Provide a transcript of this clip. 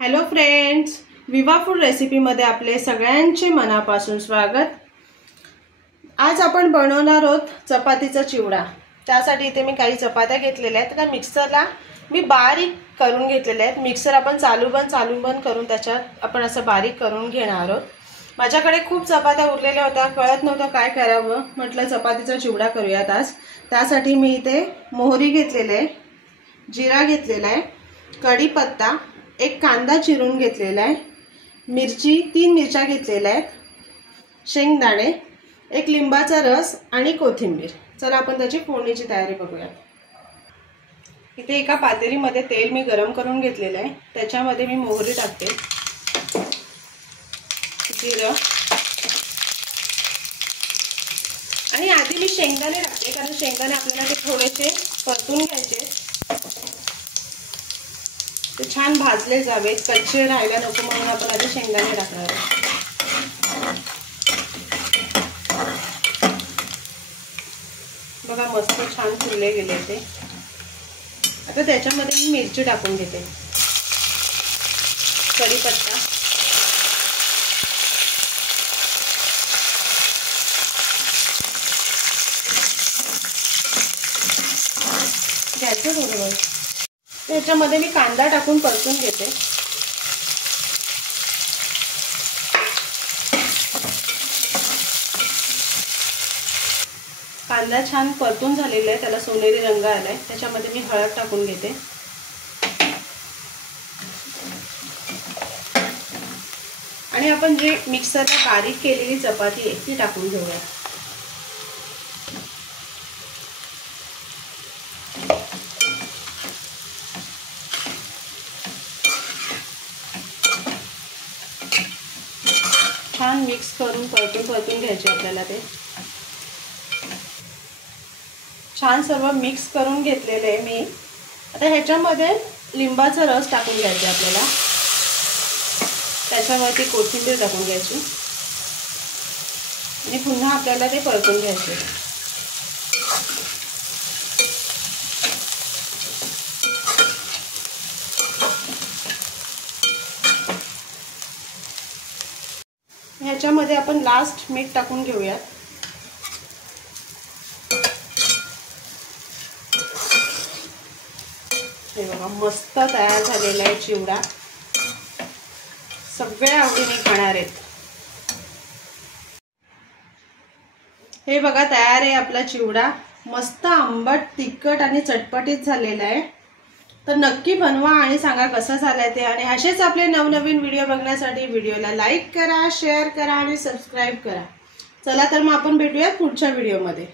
Hello friends, विवा food रेसिपीमध्ये आपले सगळ्यांचे मनापासून स्वागत। आज आपण बनवणार आहोत चपातीचा चिवडा। त्यासाठी इथे मी काही चपात्या घेतलेल्या आहेत। त्या मिक्सरला मी बारीक करून घेतलेल्या आहेत। मिक्सर आपण चालू बंद करून त्याच्यात आपण असं बारीक करून घेणार आहोत। माझ्याकडे खूप चपात्या उरलेल्या होत्या, कळत नव्हतं काय करावं, म्हटलं चपातीचा चिवडा करूयात आज। त्यासाठी मी इथे मोहरी घेतलेले आहे, जिरा घेतलेला आहे, कढीपत्ता, एक कांदा चिरून घेतलेला आहे, मिरची 3 मिरच्या घेतलेल्या आहेत, शेंगदाणे, एक लिंबाचा रस आणि कोथिंबीर। चला आपण त्याची फोडणीची तयारी बघूया। इथे एका पातेलीमध्ये तेल मी गरम करून घेतलेलं आहे। त्याच्यामध्ये मी मोहरी टाकते, जिरं आणि आधी मी शेंगदाणे टाकते, कारण शेंगदाणे आपल्याला ते थोडेसे परतून घ्यायचे, ते छान भाजले जावेत, कच्चे राहायला नको म्हणून आपण आधी शेंगदाणे टाकणार आहोत। बघा मस्त छान फुलले गेले ते। आता त्याच्यामध्ये मी मिरची टाकून घेते, कढीपत्ता, घ्यायचं थोडं। त्याच्यामध्ये मी कांदा टाकून परतून घेते। कांदा छान परतून झालेला आहे, त्याला सोनेरी रंग आलाय। त्याच्यामध्ये मी हळद टाकून घेते आणि आपण जे मिक्सरला बारीक केलेली चपाती आहे ती टाकून घेऊया। छान मिक्स करून परतून घ्यायचे आपल्याला। ते छान सर्व मिक्स करून घेतलेले आहे मी। आता ह्याच्यामध्ये लिंबाचा रस टाकून घ्यायचा आपल्याला, त्याच्यावरती कोथिंबीर टाकून घ्यायची आणि पुन्हा आपल्याला ते परतून घ्यायचे। ह्याच्यामध्ये आपण लास्ट मीठ टाकून घेऊयात। हे बघा मस्त तयार झालेला आहे चिवडा, सगळे आवडीने खाणार आहेत। हे बघा तयार आहे आपला चिवडा, मस्त आंबट, तिखट आणि चटपटीत झालेला आहे। तर नक्की बनवा आणि सांगा कसा झालाय ते। आणि असेच आपले नवनवीन व्हिडिओ बघण्यासाठी व्हिडिओला लाईक करा, शेअर करा आणि सबस्क्राइब करा। चला तर मग आपण भेटूया पुढच्या व्हिडिओमध्ये।